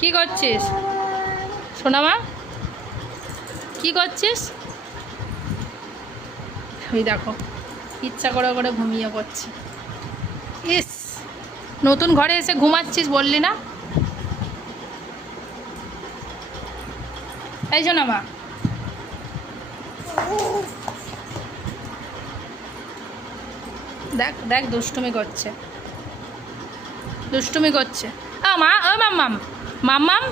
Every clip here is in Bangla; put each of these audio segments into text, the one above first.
কি করছিস সোনামা? কি করছিস? ওই দেখো ইচ্ছা করে করে ঘুমিয়ে পড়ছে। ইস, নতুন ঘরে এসে ঘুমাচ্ছিস বললি না? এই সোনামা, দেখ দেখ দুষ্টুমি করছে, দুষ্টুমি করছে। মা, ও মাম্মাম, মাম্মাম,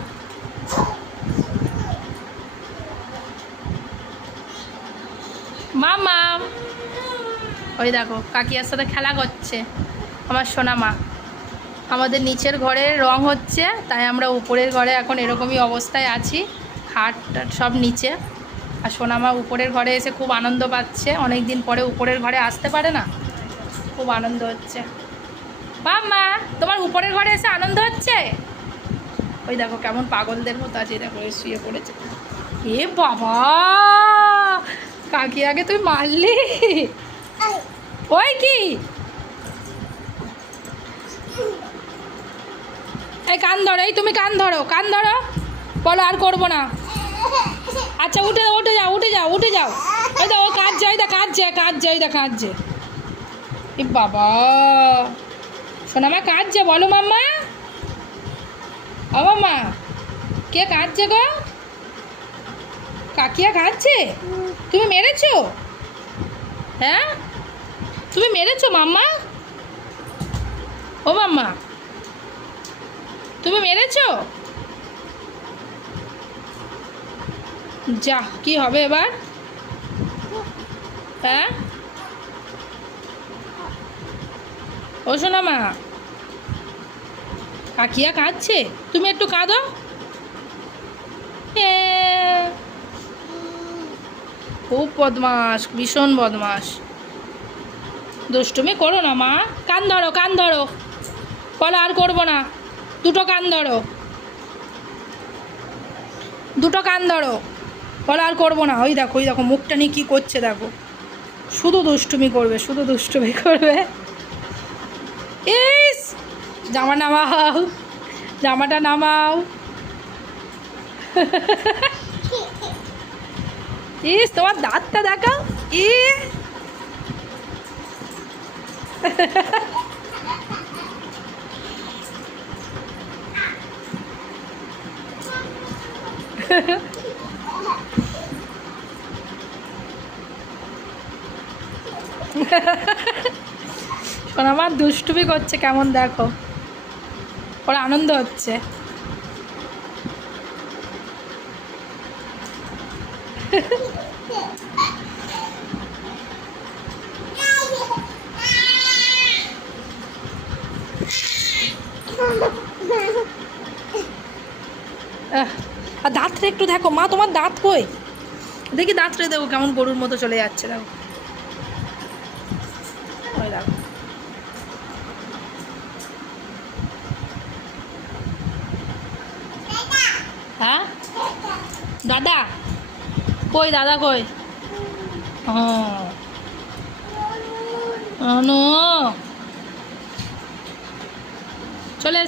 মাম্মাম। ওই দেখো কাকিয়ার সাথে খেলা করছে আমার সোনা মা। আমাদের নিচের ঘরে রং হচ্ছে, তাই আমরা উপরের ঘরে এখন এরকমই অবস্থায় আছি, খাট টাট সব নিচে। আর সোনামা উপরের ঘরে এসে খুব আনন্দ পাচ্ছে, অনেক দিন পরে উপরের ঘরে আসতে পারে না, খুব আনন্দ হচ্ছে। মাম্মা, তোমার উপরের ঘরে এসে আনন্দ হচ্ছে? ওই দেখো কেমন পাগলদের মতো আছে, দেখো শুয়ে পড়েছে। এ বাবা, কাকিয়াকে তুই মারলি? ওই কি, এই কান ধরো, এই তুমি কান ধরো, কান ধরো, বলো আর করবো না। আচ্ছা উঠে যাও, উঠে যাও, উঠে যাও, উঠে যাও। ওই দা ও কাঁদছে, ওই দা কাঁদছে, কাঁদছে, ওই দা কাঁদছে। এ বাবা, সোনামা কাঁদছে, বলো মাম্মা। ও মাম্মা, কে কাঁদছে গো? কাকিয়া কাঁদছে? তুমি মেরেছো? হ্যাঁ, তুমি মেরেছো মাম্মা? ও মাম্মা, তুমি মেরেছো? যা, কি হবে এবার? হ্যাঁ, ও সোনামা, কাকিয়া কাঁদছে, তুমি একটু কাঁদো। এ, খুব বদমাস, ভীষণ বদমাস, দুষ্টুমি করো না মা। কান ধরো, কান ধরো, বলো আর করবো না। দুটো কান ধরো, দুটো কান ধরো, বলো আর করবো না। ওই দেখো, ওই দেখো মুখটা নিয়ে কী করছে দেখো, শুধু দুষ্টুমি করবে, শুধু দুষ্টুমি করবে। ইস, জামা নামাও, জামাটা নামাও। ইস, তোমার দাঁতটা দেখাও। ই সোনামা দুষ্টুমি করছে কেমন দেখো, ওর আনন্দ হচ্ছে। আর দাঁতটা একটু দেখো মা, তোমার দাঁত কই? দেখি দাঁতটা দেখো কেমন গরুর মতো চলে যাচ্ছে দেখো। ওই দেখো, হ্যাঁ দাদা কই, দাদা কই? ও নো, চলে